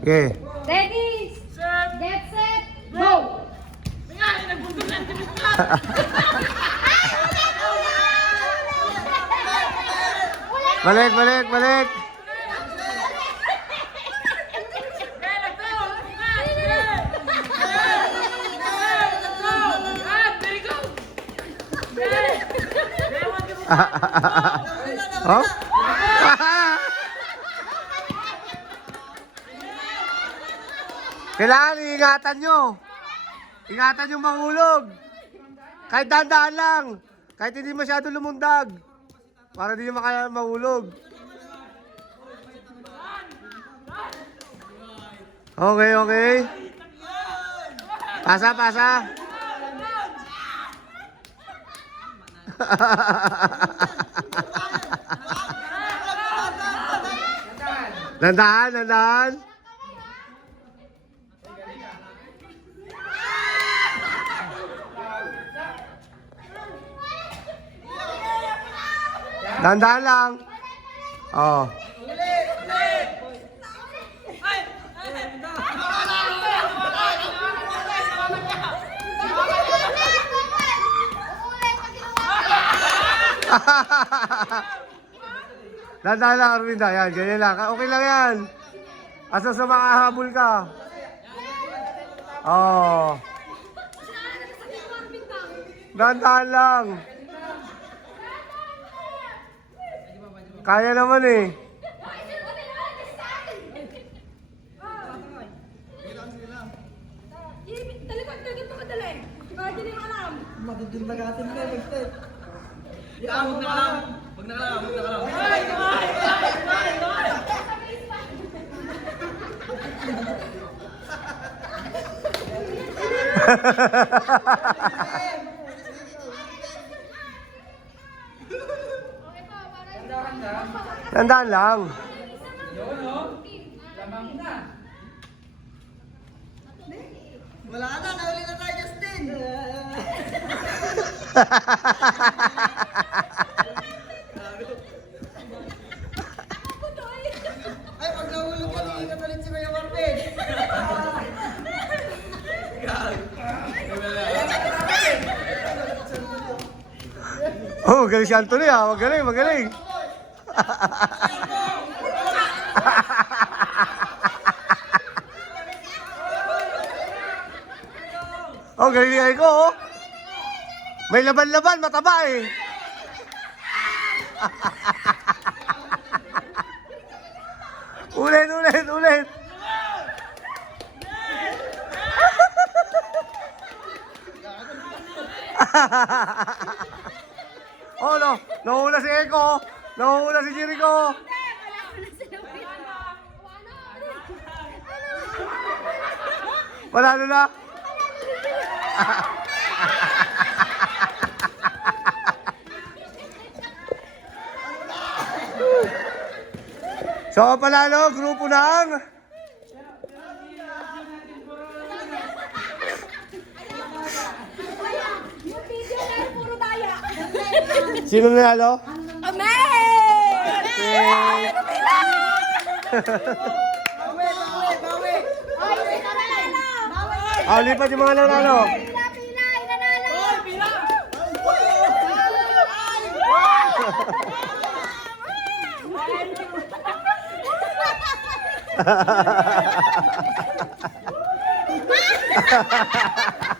Okay. Ready, get set, go! Balik, balik, balik. Oh? Kailangan ingatan nyo. Ingatan nyo mahulog. Kahit dahan-dahan lang. Kahit hindi masyado lumundag. Para di nyo mahulog. Okay, okay. Pasa, pasa. Dandahan, dandahan. Dandahan lang. Oh. Dandahan lang, Arvinda. Yan, ganyan lang. Okay lang yan. Asa sa mga habol ka. Oh. Dandahan lang. Kaya naman eh. Talikod pa kadali. Hindi mo alam. Magdulbagatin ka, mag-step. Huwag na kalam. Huwag na kalam. Huwag na kalam. Dandahan lang. Wala na, nahuli na tayo, Justin. Ay, pag nahulog ka, hindi ka ulit si Maya Martin. Oh, magaling si Anthony ah. Magaling, magaling. Oh, galing ni Aiko oh. May laban-laban, mataba eh. Ulit, ulit, ulit. Oh no, nahuhula si Eko. Nahuhula si Jericho. Panalo na. So panalo, grupo ng Yung video na yun, puro daya. sino nanalo? Amay! Okay. Bawi. Ay, sino nanalo? Ah, lipat yung mga nanalo. Pila, nanalo! Ha ha ha ha.